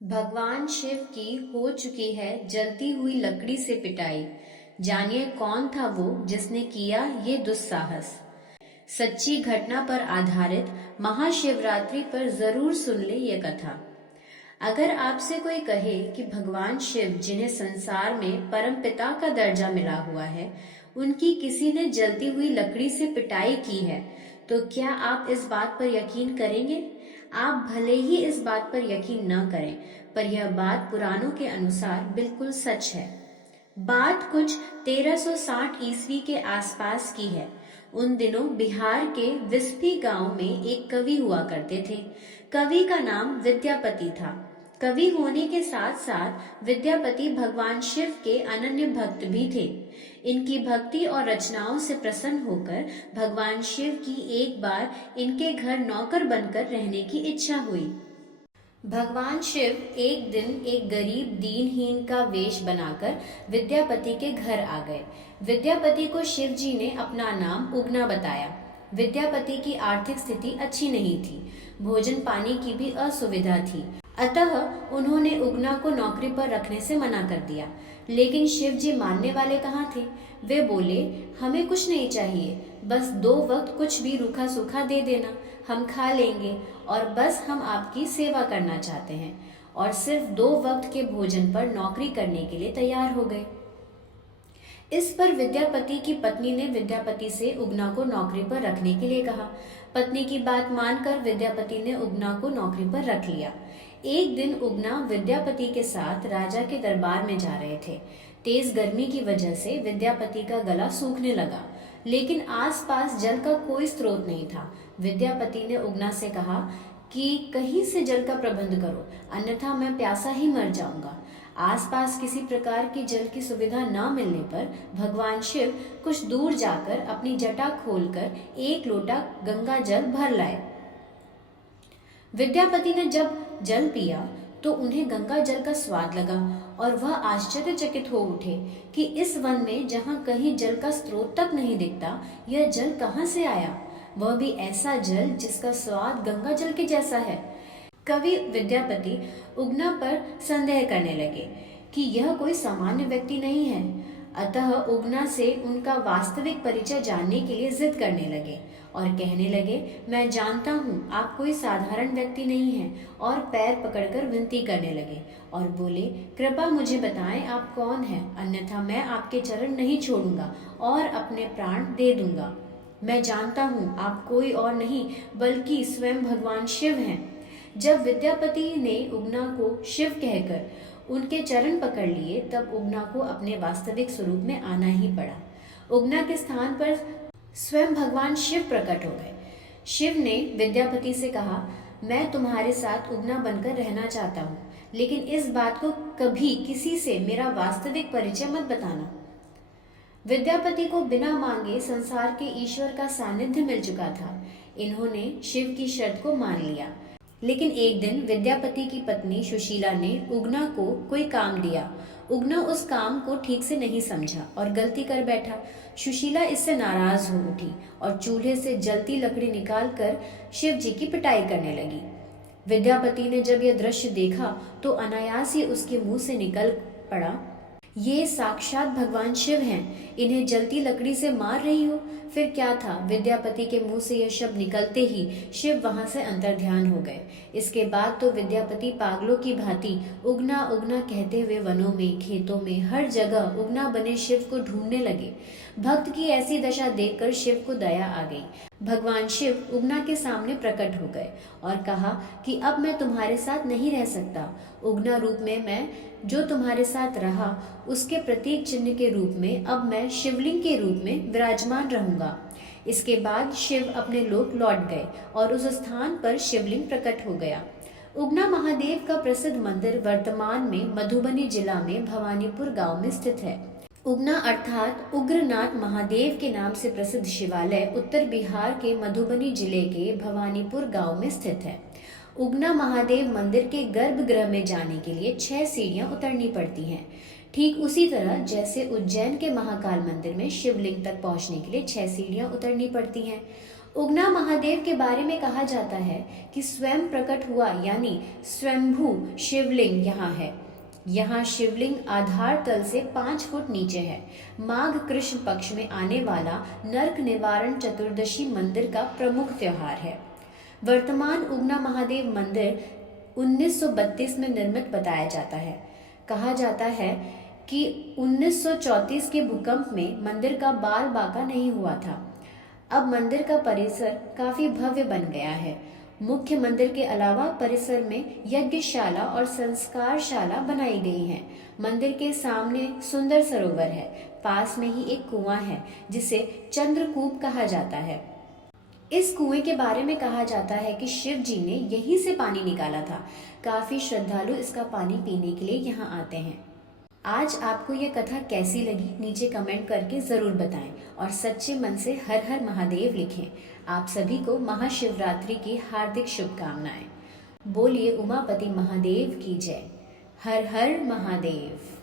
भगवान शिव की हो चुकी है जलती हुई लकड़ी से पिटाई। जानिए कौन था वो जिसने किया ये दुस्साहस। सच्ची घटना पर आधारित महाशिवरात्रि पर जरूर सुन ले ये कथा। अगर आपसे कोई कहे कि भगवान शिव जिन्हें संसार में परमपिता का दर्जा मिला हुआ है, उनकी किसी ने जलती हुई लकड़ी से पिटाई की है, तो क्या आप इस बात पर यकीन करेंगे? आप भले ही इस बात पर यकीन न करें, पर यह बात पुराणों के अनुसार बिल्कुल सच है। बात कुछ 1360 ईस्वी के आसपास की है। उन दिनों बिहार के विस्फी गांव में एक कवि हुआ करते थे। कवि का नाम विद्यापति था। कवि होने के साथ साथ विद्यापति भगवान शिव के अनन्य भक्त भी थे। इनकी भक्ति और रचनाओं से प्रसन्न होकर भगवान शिव की एक बार इनके घर नौकर बनकर रहने की इच्छा हुई। भगवान शिव एक दिन एक गरीब दीनहीन का वेश बनाकर विद्यापति के घर आ गए। विद्यापति को शिव जी ने अपना नाम उगना बताया। विद्यापति की आर्थिक स्थिति अच्छी नहीं थी, भोजन पानी की भी असुविधा थी, अतः उन्होंने उगना को नौकरी पर रखने से मना कर दिया। लेकिन शिव जी मानने वाले कहाँ थे। वे बोले, हमें कुछ नहीं चाहिए, बस 2 वक्त कुछ भी रूखा सूखा दे देना, हम खा लेंगे, और बस हम आपकी सेवा करना चाहते हैं। और सिर्फ 2 वक्त के भोजन पर नौकरी करने के लिए तैयार हो गए। इस पर विद्यापति की पत्नी ने विद्यापति से उगना को नौकरी पर रखने के लिए कहा। पत्नी की बात मानकर विद्यापति ने उगना को नौकरी पर रख लिया। एक दिन उगना विद्यापति के साथ राजा के दरबार में जा रहे थे। तेज गर्मी की वजह से विद्यापति का गला सूखने लगा, लेकिन आसपास जल का कोई स्रोत नहीं था। विद्यापति ने उगना से कहा कि कहीं से जल का प्रबंध करो, अन्यथा मैं प्यासा ही मर जाऊंगा। आसपास किसी प्रकार की जल की सुविधा न मिलने पर भगवान शिव कुछ दूर जाकर अपनी जटा खोलकर 1 लोटा गंगा जल भर लाए। विद्यापति ने जब जल पिया तो उन्हें गंगा जल का स्वाद लगा और वह आश्चर्यचकित हो उठे कि इस वन में जहाँ कहीं जल का स्रोत तक नहीं दिखता, यह जल कहाँ से आया, वह भी ऐसा जल जिसका स्वाद गंगा जल के जैसा है। कवि विद्यापति उगना पर संदेह करने लगे कि यह कोई सामान्य व्यक्ति नहीं है, अतः उगना से उनका वास्तविक परिचय जानने के लिए जिद करने लगे और कहने लगे, मैं जानता हूँ आप कोई साधारण व्यक्ति नहीं हैं, और पैर पकड़कर विनती करने लगे और बोले, कृपा मुझे बताएं आप कौन हैं, अन्यथा मैं आपके चरण नहीं छोड़ूंगा और अपने प्राण दे दूंगा। मैं जानता हूँ आप कोई और नहीं बल्कि स्वयं भगवान शिव हैं। जब विद्यापति ने उगना को शिव कहकर उनके चरण पकड़ लिए, तब उगना को अपने वास्तविक स्वरूप में आना ही पड़ा। उगना के स्थान पर स्वयं भगवान शिव प्रकट हो गए। शिव ने विद्यापति से कहा, मैं तुम्हारे साथ उगना बनकर रहना चाहता हूँ, लेकिन इस बात को कभी किसी से मेरा वास्तविक परिचय मत बताना। विद्यापति को बिना मांगे संसार के ईश्वर का सानिध्य मिल चुका था। इन्होंने शिव की शर्त को मान लिया। लेकिन एक दिन विद्यापति की पत्नी सुशीला ने उगना को कोई काम दिया। उगना उस काम को ठीक से नहीं समझा और गलती कर बैठा। सुशीला इससे नाराज हो उठी और चूल्हे से जलती लकड़ी निकालकर शिव जी की पिटाई करने लगी। विद्यापति ने जब यह दृश्य देखा तो अनायास ही उसके मुंह से निकल पड़ा, ये साक्षात भगवान शिव हैं, इन्हें जलती लकड़ी से मार रही हो। फिर क्या था, विद्यापति के मुंह से यह शब्द निकलते ही शिव वहां से अंतर्ध्यान हो गए। इसके बाद तो विद्यापति पागलों की भांति उगना उगना कहते हुए वनों में, खेतों में, हर जगह उगना बने शिव को ढूंढने लगे। भक्त की ऐसी दशा देखकर शिव को दया आ गई। भगवान शिव उगना के सामने प्रकट हो गए और कहा कि अब मैं तुम्हारे साथ नहीं रह सकता। उगना रूप में मैं जो तुम्हारे साथ रहा, उसके प्रतीक चिन्ह के रूप में अब मैं शिवलिंग के रूप में विराजमान रहूंगा। इसके बाद शिव अपने लोक लौट गए और उस स्थान पर शिवलिंग प्रकट हो गया। उगना महादेव का प्रसिद्ध मंदिर वर्तमान में मधुबनी जिला में भवानीपुर गांव में स्थित है। उगना अर्थात उग्रनाथ महादेव के नाम से प्रसिद्ध शिवालय उत्तर बिहार के मधुबनी जिले के भवानीपुर गांव में स्थित है। उगना महादेव मंदिर के गर्भगृह में जाने के लिए 6 सीढ़ियां उतरनी पड़ती हैं। ठीक उसी तरह जैसे उज्जैन के महाकाल मंदिर में शिवलिंग तक पहुंचने के लिए 6 सीढ़ियां उतरनी पड़ती हैं। उगना महादेव के बारे में कहा जाता है कि स्वयं प्रकट हुआ यानी स्वयंभू शिवलिंग यहाँ है। यहाँ शिवलिंग आधार तल से 5 फुट नीचे है। माघ कृष्ण पक्ष में आने वाला नरक निवारण चतुर्दशी मंदिर का प्रमुख त्योहार है। वर्तमान उगना महादेव मंदिर 1932 में निर्मित बताया जाता है। कहा जाता है कि 1934 के भूकंप में मंदिर का बाल बाका नहीं हुआ था। अब मंदिर का परिसर काफी भव्य बन गया है। मुख्य मंदिर के अलावा परिसर में यज्ञशाला और संस्कारशाला बनाई गई है। मंदिर के सामने सुंदर सरोवर है। पास में ही एक कुआं है जिसे चंद्रकूप कहा जाता है। इस कुएं के बारे में कहा जाता है कि शिव जी ने यहीं से पानी निकाला था। काफी श्रद्धालु इसका पानी पीने के लिए यहाँ आते हैं। आज आपको ये कथा कैसी लगी नीचे कमेंट करके ज़रूर बताएं और सच्चे मन से हर हर महादेव लिखें। आप सभी को महाशिवरात्रि की हार्दिक शुभकामनाएं। बोलिए उमापति महादेव की जय। हर हर महादेव।